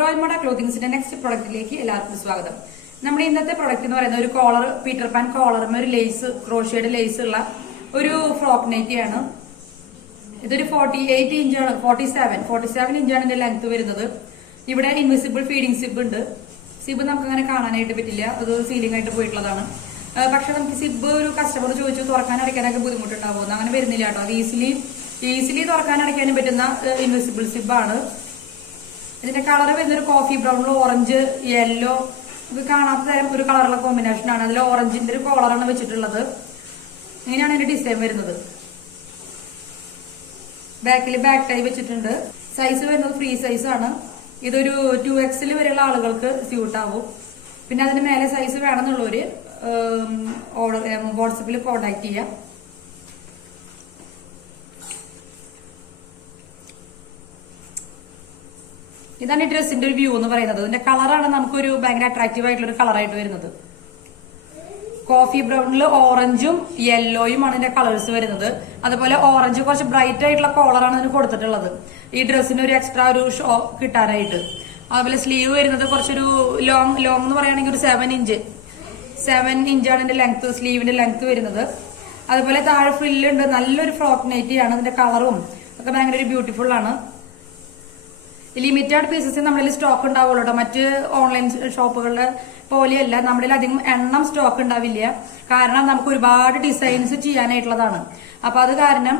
Royal മോഡ ക്ലോത്തിങ്സിന്റെ next പ്രൊഡക്റ്റിലേക്ക് എല്ലാവർക്കും സ്വാഗതം. നമ്മുടെ ഇന്നത്തെ പ്രൊഡക്റ്റ് എന്ന് പറയുന്നത് ഒരു കോളർ, പീറ്റർ പാൻ കോളറും ഒരു ലേസ്, ക്രോഷ്യയുടെ ലേസ് ഉള്ള ഒരു ഫ്രോക്ക് നൈറ്റിയാണ്. ഇതൊരു 48 ഇഞ്ചാണ്, 47 ഇഞ്ചാണ് ഇതിന്റെ ലെങ്ത് വരുന്നത്. ഇവിടെ ഇൻവിസിബിൾ ഫീഡിംഗ് സിബ് ഉണ്ട്. സിബ് നമുക്ക് അങ്ങനെ കാണാനായിട്ട് പറ്റില്ല, അത് സീലിംഗ് ആയിട്ട് പോയിട്ടുള്ളതാണ്. പക്ഷെ നമുക്ക് സിബ് ഒരു കസ്റ്റമർ ചോദിച്ചു തുറക്കാൻ അടയ്ക്കാനൊക്കെ ബുദ്ധിമുട്ടുണ്ടാവുമെന്ന്, അങ്ങനെ വരുന്നില്ല കേട്ടോ. അത് ഈസിലി തുറക്കാൻ അടയ്ക്കാനും പറ്റുന്ന ഇൻവിസിബിൾ സിബാണ്. ഇതിന്റെ കളർ വരുന്നൊരു കോഫി ബ്രൗണിൽ ഓറഞ്ച്, യെല്ലോ, ഇത് കാണാത്ത തരം ഒരു കളറുള്ള കോമ്പിനേഷൻ ആണ്. അതിൽ ഓറഞ്ചിന്റെ ഒരു കോളറാണ് വെച്ചിട്ടുള്ളത്. ഇങ്ങനെയാണ് ഇതിന്റെ ഡിസൈൻ വരുന്നത്. ബാക്കിൽ ബാക്ക് ടൈ വെച്ചിട്ടുണ്ട്. സൈസ് വരുന്നത് ഫ്രീ സൈസ് ആണ്. ഇതൊരു 2XL വരെയുള്ള ആളുകൾക്ക് സ്യൂട്ട് ആവും. പിന്നെ അതിന് മേലെ സൈസ് വേണമെന്നുള്ളവര് വാട്സപ്പിൽ കോണ്ടാക്ട് ചെയ്യാം. ഇതാണ് ഈ ഡ്രസ്സിന്റെ ഒരു വ്യൂ എന്ന് പറയുന്നത്. ഇതിന്റെ കളറാണ് നമുക്കൊരു ഭയങ്കര അട്രാക്റ്റീവ് ആയിട്ടുള്ള ഒരു കളറായിട്ട് വരുന്നത്. കോഫി ബ്രൗണിൽ ഓറഞ്ചും യെല്ലോയുമാണ് ഇതിന്റെ കളേഴ്സ് വരുന്നത്. അതുപോലെ ഓറഞ്ച് കുറച്ച് ബ്രൈറ്റ് ആയിട്ടുള്ള കോളറാണ് ഇതിന് കൊടുത്തിട്ടുള്ളത്, ഈ ഡ്രസ്സിന് ഒരു എക്സ്ട്രാ ഒരു ഷോ കിട്ടാനായിട്ട്. അതുപോലെ സ്ലീവ് വരുന്നത് കുറച്ചൊരു ലോങ് എന്ന് പറയുകയാണെങ്കിൽ ഒരു 7 ഇഞ്ചാണ് ഇതിന്റെ ലെങ്ത്, സ്ലീവിന്റെ ലെങ്ത് വരുന്നത്. അതുപോലെ താഴെ ഫ്രില്ലുണ്ട്. നല്ലൊരു ഫ്രോക്ക് നൈറ്റിയാണ്. അതിന്റെ കളറും ഒക്കെ ഭയങ്കര ഒരു ബ്യൂട്ടിഫുൾ ആണ്. ലിമിറ്റഡ് പീസസ് നമ്മുടെ സ്റ്റോക്ക് ഉണ്ടാവുള്ളൂ കേട്ടോ. മറ്റ് ഓൺലൈൻ ഷോപ്പുകളുടെ പോലെയല്ല, നമ്മുടെ അധികം എണ്ണം സ്റ്റോക്ക് ഉണ്ടാവില്ല. കാരണം നമുക്ക് ഒരുപാട് ഡിസൈൻസ് ചെയ്യാനായിട്ടുള്ളതാണ്. അപ്പൊ അത് കാരണം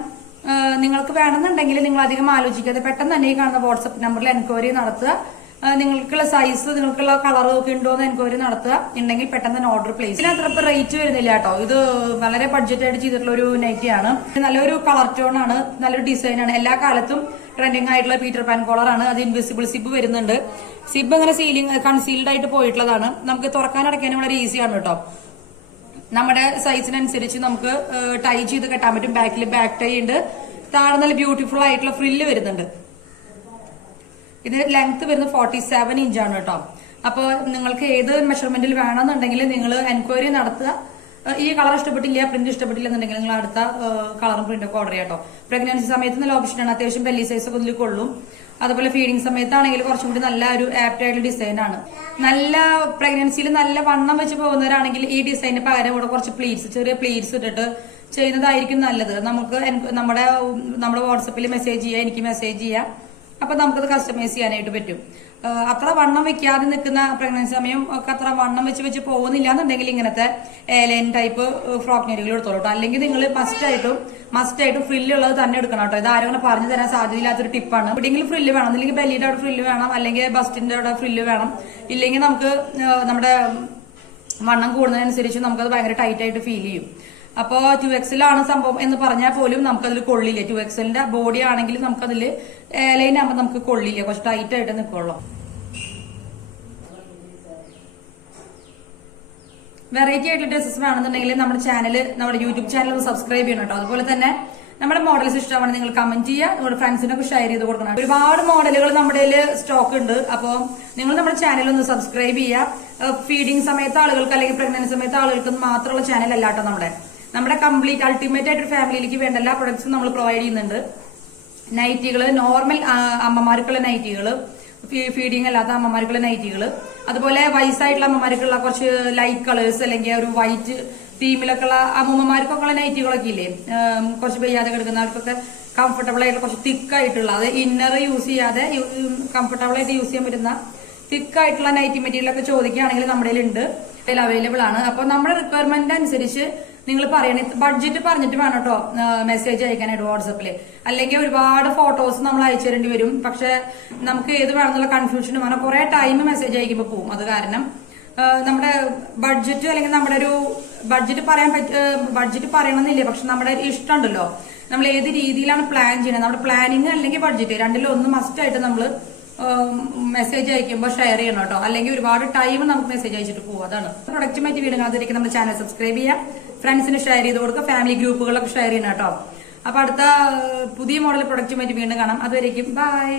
നിങ്ങൾക്ക് വേണമെന്നുണ്ടെങ്കിൽ നിങ്ങൾ അധികം ആലോചിക്കാതെ പെട്ടെന്ന് തന്നെ ഈ കാണുന്ന വാട്സപ്പ് നമ്പറിൽ എൻക്വയറി നടത്തുക. നിങ്ങൾക്കുള്ള സൈസ്, നിങ്ങൾക്കുള്ള കളർ ഒക്കെ ഉണ്ടോ എന്ന് എൻക്വയറി നടത്തുക. ഉണ്ടെങ്കിൽ പെട്ടെന്ന് തന്നെ ഓർഡർ പ്ലേസ്. ഇതിനത്ര റേറ്റ് വരുന്നില്ല കേട്ടോ. ഇത് വളരെ ബഡ്ജറ്റ് ആയിട്ട് ചെയ്തിട്ടുള്ള ഒരു നൈറ്റിയാണ്. നല്ലൊരു കളർ ടോൺ ആണ്, നല്ലൊരു ഡിസൈൻ ആണ്. എല്ലാ കാലത്തും ട്രെൻഡിങ് ആയിട്ടുള്ള പീറ്റർ പാൻ കോളർ ആണ്. അത് ഇൻവിസിബിൾ സിബ് വരുന്നുണ്ട്. സിബ് അങ്ങനെ കൺസീൽഡ് ആയിട്ട് പോയിട്ടുള്ളതാണ്. നമുക്ക് തുറക്കാൻ അടയ്ക്കാനും വളരെ ഈസിയാണ് കേട്ടോ. നമ്മുടെ സൈസിനനുസരിച്ച് നമുക്ക് ടൈ ചെയ്ത് കെട്ടാൻ പറ്റും. ബാക്കിൽ ബാക്ക് ടൈ ഉണ്ട്. താഴെ നല്ല ബ്യൂട്ടിഫുൾ ആയിട്ടുള്ള ഫ്രില്ല് വരുന്നുണ്ട്. ഇതിന് ലെങ്ത് വരുന്നത് 47 ഇഞ്ചാണ് കേട്ടോ. അപ്പോൾ നിങ്ങൾക്ക് ഏത് മെഷർമെന്റിൽ വേണമെന്നുണ്ടെങ്കിൽ നിങ്ങൾ എൻക്വയറി നടത്തുക. ഈ കളർ ഇഷ്ടപ്പെട്ടില്ല, പ്രിന്റ് ഇഷ്ടപ്പെട്ടില്ല എന്നുണ്ടെങ്കിൽ നിങ്ങൾ അടുത്ത കളറും പ്രിന്റൊക്കെ ഓർഡർ ചെയ്യാം കേട്ടോ. പ്രഗ്നൻസി സമയത്ത് നല്ല ഓപ്ഷനാണ്. അത്യാവശ്യം ബെല്ലി സൈസ് ഒക്കെ ഇതിൽ കൊള്ളും. അതുപോലെ ഫീഡിംഗ് സമയത്താണെങ്കിൽ കുറച്ചും കൂടി നല്ല ഒരു ആപ്റ്റ് ആയിട്ടുള്ള ഡിസൈൻ ആണ്. നല്ല പ്രഗ്നൻസിയിൽ നല്ല വണ്ണം വെച്ച് പോകുന്നവരാണെങ്കിൽ ഈ ഡിസൈന് പകരം ഇവിടെ കുറച്ച് പ്ലീറ്റ്സ്, ചെറിയ പ്ലീറ്റ്സ് ഇട്ടിട്ട് ചെയ്യുന്നതായിരിക്കും നല്ലത്. നമുക്ക് നമ്മുടെ വാട്സപ്പിൽ മെസ്സേജ് ചെയ്യാം, എനിക്ക് മെസ്സേജ് ചെയ്യാം. അപ്പൊ നമുക്കത് കസ്റ്റമൈസ് ചെയ്യാനായിട്ട് പറ്റും. അത്ര വണ്ണം വെക്കാതെ നിൽക്കുന്ന പ്രഗ്നൻസി സമയം ഒക്കെ അത്ര വണ്ണം വെച്ച് പോകുന്നില്ല എന്നുണ്ടെങ്കിൽ ഇങ്ങനത്തെ ലൈൻ ടൈപ്പ് ഫ്രോക്ക് നൈറ്റികൾ എടുത്തോളൂ കേട്ടോ. അല്ലെങ്കിൽ നിങ്ങൾ മസ്റ്റായിട്ടും ഫ്രില്ലുള്ളത് തന്നെ എടുക്കണം കേട്ടോ. ഇത് ആരും പറഞ്ഞു തരാൻ സാധ്യതയില്ലാത്തൊരു ടിപ്പാണ്. എവിടെയെങ്കിലും ഫ്രില്ല് വേണം, അല്ലെങ്കിൽ ബെല്ലിയുടെ അവിടെ ഫ്രില്ല് വേണം, അല്ലെങ്കിൽ ബസ്റ്റിന്റെ അവിടെ ഫ്രില്ല് വേണം. ഇല്ലെങ്കിൽ നമുക്ക് നമ്മുടെ വണ്ണം കൂടുന്നതിനനുസരിച്ച് നമുക്കത് ഭയങ്കര ടൈറ്റ് ആയിട്ട് ഫീൽ ചെയ്യും. അപ്പോ 2XL ആണ് സംഭവം എന്ന് പറഞ്ഞാൽ പോലും നമുക്കതിൽ കൊള്ളില്ല. 2XLന്റെ ബോഡി ആണെങ്കിൽ നമുക്കതിൽ ലൈൻ ആകുമ്പോൾ നമുക്ക് കൊള്ളില്ല, കുറച്ച് ടൈറ്റ് ആയിട്ട് നിൽക്കുള്ളൂ. വെറൈറ്റി ആയിട്ടുള്ള ഡ്രസ്സസ് വേണമെന്നുണ്ടെങ്കിൽ നമ്മുടെ യൂട്യൂബ് ചാനൽ ഒന്ന് സബ്സ്ക്രൈബ് ചെയ്യണം കേട്ടോ. അതുപോലെ തന്നെ നമ്മുടെ മോഡൽസ് ഇഷ്ടമാണ് നിങ്ങൾ കമന്റ് ചെയ്യുക, നിങ്ങളുടെ ഫ്രണ്ട്സിനൊക്കെ ഷെയർ ചെയ്ത് കൊടുക്കണം. ഒരുപാട് മോഡലുകൾ നമ്മുടെ സ്റ്റോക്ക് ഉണ്ട്. അപ്പോൾ നിങ്ങൾ നമ്മുടെ ചാനൽ ഒന്ന് സബ്സ്ക്രൈബ് ചെയ്യുക. ഫീഡിംഗ് സമയത്ത് ആളുകൾക്ക് അല്ലെങ്കിൽ പ്രഗ്നൻസി സമയത്ത് ആളുകൾക്ക് മാത്രമുള്ള ചാനൽ അല്ല കേട്ടോ. നമ്മുടെ കംപ്ലീറ്റ് അൾട്ടിമേറ്റ് ആയിട്ട് ഫാമിലിയിലേക്ക് വേണ്ട എല്ലാ പ്രൊഡക്ട്സും നമ്മൾ പ്രൊവൈഡ് ചെയ്യുന്നുണ്ട്. നൈറ്റികള്, നോർമൽ അമ്മമാർക്കുള്ള നൈറ്റികള്, ഫീഡിംഗ് അല്ലാത്ത അമ്മമാർക്കുള്ള നൈറ്റികള്, അതുപോലെ വയസ്സായിട്ടുള്ള അമ്മമാർക്കുള്ള കുറച്ച് ലൈറ്റ് കളേഴ്സ് അല്ലെങ്കിൽ ഒരു വൈറ്റ് തീമിലൊക്കെ ഉള്ള അമ്മമാർക്കൊക്കെ ഉള്ള നൈറ്റികളൊക്കെ ഇല്ലേ, കുറച്ച് പെയ്യാതെ കിടക്കുന്നവർക്കൊക്കെ കംഫർട്ടബിൾ ആയിട്ടുള്ള കുറച്ച് തിക്കായിട്ടുള്ള, അത് ഇന്നർ യൂസ് ചെയ്യാതെ കംഫർട്ടബിൾ ആയിട്ട് യൂസ് ചെയ്യാൻ പറ്റുന്ന തിക്കായിട്ടുള്ള നൈറ്റി മെറ്റീരിയൽ ഒക്കെ ചോദിക്കുകയാണെങ്കിൽ നമ്മുടെ ഉണ്ട്, അവൈലബിൾ ആണ്. അപ്പൊ നമ്മുടെ റിക്വയർമെന്റ് അനുസരിച്ച് നിങ്ങൾ പറയണേ, ബഡ്ജറ്റ് പറഞ്ഞിട്ട് വേണം കേട്ടോ മെസ്സേജ് അയക്കാനായിട്ട് വാട്സപ്പില്. അല്ലെങ്കിൽ ഒരുപാട് ഫോട്ടോസ് നമ്മൾ അയച്ചു തരേണ്ടി വരും. പക്ഷെ നമുക്ക് ഏത് വേണമെന്നുള്ള കൺഫ്യൂഷനും വേണം. കുറെ ടൈം മെസ്സേജ് അയക്കുമ്പോൾ പോകും. അത് കാരണം നമ്മുടെ ബഡ്ജറ്റ് അല്ലെങ്കിൽ നമ്മുടെ ഒരു ബഡ്ജറ്റ് പറയണമെന്നില്ല. പക്ഷെ നമ്മുടെ ഇഷ്ടം ഉണ്ടല്ലോ, നമ്മൾ ഏത് രീതിയിലാണ് പ്ലാൻ ചെയ്യണത്, നമ്മുടെ പ്ലാനിങ് അല്ലെങ്കിൽ ബഡ്ജറ്റ് രണ്ടിലും ഒന്ന് മസ്റ്റ് ആയിട്ട് നമ്മൾ മെസ്സേജ് അയക്കുമ്പോൾ ഷെയർ ചെയ്യണം കേട്ടോ. അല്ലെങ്കിൽ ഒരുപാട് ടൈം നമുക്ക് മെസ്സേജ് അയച്ചിട്ട് പോകും. അതാണ് പ്രൊഡക്റ്റുമായിട്ട് വീണ്ടും അതിലേക്ക് നമ്മുടെ ചാനൽ സബ്സ്ക്രൈബ് ചെയ്യാം, ഫ്രണ്ട്സിന് ഷെയർ ചെയ്ത് കൊടുക്കുക, ഫാമിലി ഗ്രൂപ്പുകളൊക്കെ ഷെയർ ചെയ്യണം കേട്ടോ. അപ്പൊ അടുത്ത പുതിയ മോഡൽ പ്രൊഡക്റ്റുമായിട്ട് വീണ്ടും കാണാം. അതുവരേക്കും ബൈ.